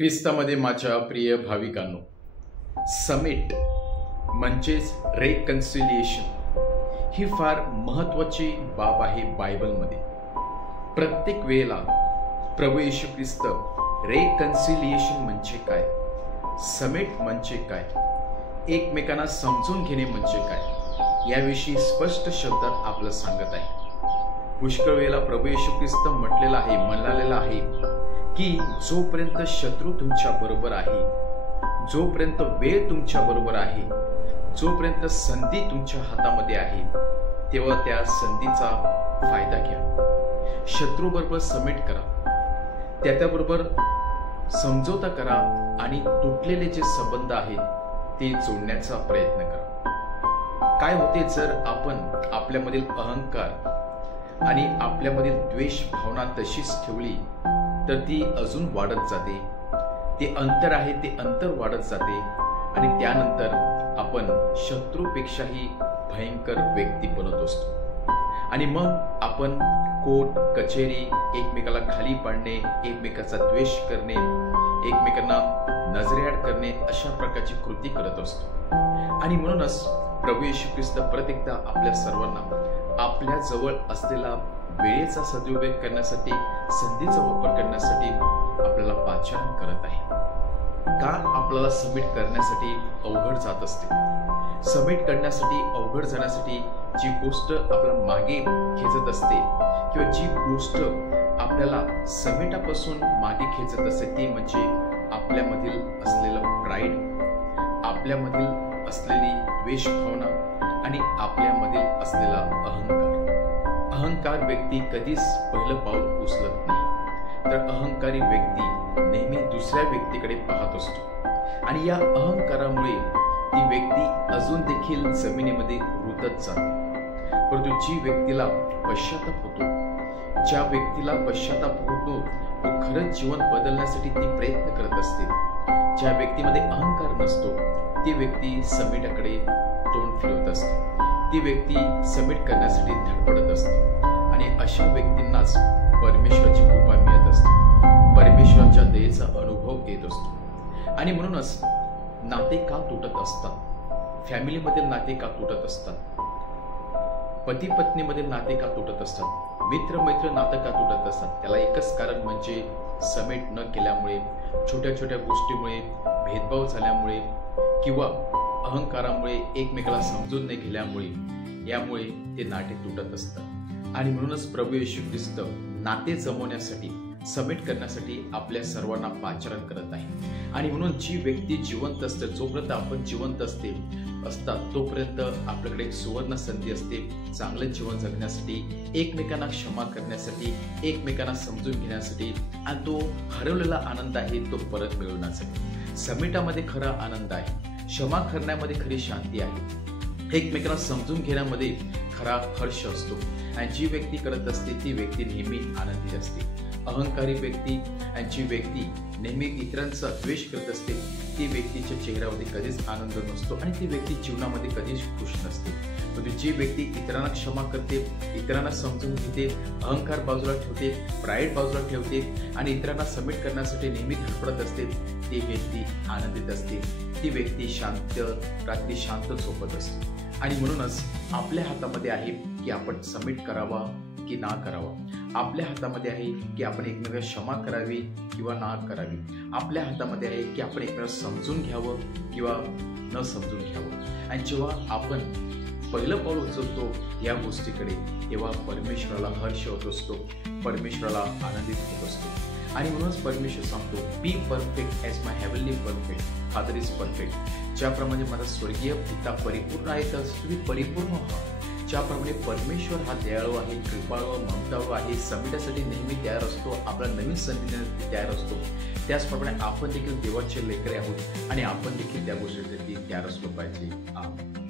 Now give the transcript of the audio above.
ख्रिस्तामध्ये माझ्या प्रिय भाविकांनो, समिट म्हणजेच रेकन्सिलिएशन ही फार महत्त्वाची बाब आहे बायबलमध्ये। प्रत्येक वेळेला प्रभू येशू ख्रिस्त रेकन्सिलिएशन म्हणजे काय, समिट म्हणजे काय, एकमेकांना समजून घेणे म्हणजे काय याविषयी स्पष्ट शब्दात आपलं सांगत आहे। पुष्कळ वेळेला प्रभू येशू ख्रिस्त म्हणालेला आहे की जोपर्यंत शत्रू तुमच्या बरोबर आहे, जोपर्यंत वेळ तुमच्या बरोबर आहे, जोपर्यंत संधी तुमच्या हातामध्ये आहे, तेव्हा त्या संधीचा फायदा घ्या। शत्रू बरोबर समिट करा, त्याच्याबरोबर समझोता करा आणि तुटलेले जे संबंध आहेत ते जोडण्याचा प्रयत्न करा। काय होते जर आपण आपल्यामधील अहंकार आणि आपल्यामधील द्वेष भावना तशीच ठेवली तर ती अजून वाढत जाते। ते अंतर आहे ते अंतर वाढत जाते आणि त्यानंतर आपण शत्रूपेक्षाही भयंकर व्यक्ती बनत असतो आणि मग आपण कोर्ट कचेरी, एकमेकाला खाली पाडणे, एकमेकाचा द्वेष करणे, एकमेकांना नजरेआड करणे अशा प्रकारची कृती करत असतो। आणि म्हणूनच प्रभू येशू ख्रिस्त परत एकदा आपल्या सर्वांना आपल्या जवळ असलेला वेळेचा सदुपयोग करण्यासाठी, संधीचा वापर करण्यासाठी आपल्याला पाचारण करत आहे। का आपल्याला समिट करण्यासाठी अवघड जात असते? समिट करण्यासाठी अवघड जाण्यासाठी जी गोष्ट आपल्या मागे खेचत असते किंवा जी गोष्ट आपल्याला समिटापासून मागे खेचत असते ती म्हणजे आपल्यामधील असलेलं प्राईड, आपल्यामधील असलेली द्वेष भावना आणि आपल्यामधील असलेला अहंकार। अहंकार व्यक्ती कधीच पहिलं पाऊल उचलत नाही, तर अहंकारी व्यक्ती नेहमी दुसऱ्या व्यक्तीकडे पाहत असतो आणि या अहंकारामुळे ती व्यक्ती अजून देखील जमिनीमध्ये रुतत जाते। परंतु जी व्यक्तीला पश्चाताप होतो, ज्या व्यक्तीला पश्चाताप होतो तो खरंच जीवन बदलण्यासाठी ती प्रयत्न करत असते, ज्या व्यक्तीमध्ये अहंकार नसतो ती व्यक्ती समिटाकडे तोंड फिरवत असते, ती व्यक्ती समिट करण्यासाठी धडपडत असते आणि अशा व्यक्तींनाच परमेश्वराची कृपा मिळत असते, परमेश्वराच्या दयेचा अनुभव येत असतो। आणि म्हणूनच नाते का तुटत असतात, फॅमिलीमधील नाते का तुटत असतात, पती पत्नीमधील नाते का तुटत असतात, मित्र मैत्र नातं का तुटत असतात, त्याला एकच कारण म्हणजे समिट न केल्यामुळे, छोट्या छोट्या गोष्टीमुळे, भेदभाव झाल्यामुळे किंवा अहंकारामुळे, एकमेकाला समजून न घेतल्यामुळे, यामुळे ते नाते तुटत असतात। आणि म्हणूनच प्रभू येशू ख्रिस्त नाते जमवण्यासाठी, समिट करण्यासाठी आपल्या सर्वांना पाचारण करत आहे। आणि म्हणून जी व्यक्ती जिवंत असते, जोपर्यंत आपण जिवंत असतात तोपर्यंत आपल्याकडे एक सुवर्ण संधी असते चांगलं जीवन जगण्यासाठी, एकमेकांना क्षमा करण्यासाठी, एकमेकांना समजून घेण्यासाठी आणि तो हरवलेला आनंद आहे तो परत मिळवण्यासाठी। समिटामध्ये खरा आनंद आहे, क्षमा करण्यामध्ये खरी शांती आहे, एकमेकांना समजून घेण्यामध्ये खरा हर्ष असतो आणि जी व्यक्ती करत असते ती व्यक्ती नेहमी आनंदी असते। अहंकारी व्यक्ती आणि जी व्यक्ती नेहमी इतरांचा द्वेष करत असते ती व्यक्तीच्या चेहऱ्यामध्ये कधीच आनंद नसतो आणि ती व्यक्ती जीवनामध्ये कधीच खुश नसते। म्हणजे जी व्यक्ती इतरांना क्षमा करते, इतरांना समजून घेते, अहंकार बाजूला ठेवते, प्राईड बाजूला ठेवते आणि इतरांना समिट करण्यासाठी नेहमी धडपडत असते, ती व्यक्ती आनंदित असते, ती व्यक्ती शांत रात्री शांत झोपत असते। आणि म्हणूनच आपल्या हातामध्ये आहे की आपण समिट करावा की ना करावा, आपल्या हातामध्ये आहे की आपण एकमेकांना क्षमा करावी किंवा ना करावी, आपल्या हातामध्ये आहे की आपण एकमेकांना समजून घ्यावं किंवा न समजून घ्यावं। आणि जेव्हा आपण पहिलं पाऊल उचलतो या गोष्टीकडे तेव्हा परमेश्वराला हर्ष होत असतो, परमेश्वराला आनंदित होत असतो। आणि म्हणूनच परमेश्वर सांगतो, be perfect as my heavenly perfect father is perfect. ज्याप्रमाणे माझा स्वर्गीय पिता परिपूर्ण आहे तर तुम्ही परिपूर्ण व्हा। ज्याप्रमाणे परमेश्वर हा दयाळू आहे, कृपाळू, ममताळू आहे, समिटासाठी नेहमी तयार असतो, आपला नवीन संधी देण्यासाठी तयार असतो, त्याचप्रमाणे आपण देखील देवाचे लेकरे आहोत आणि आपण देखील त्या गोष्टीसाठी तयार असलो पाहिजे। आमेन।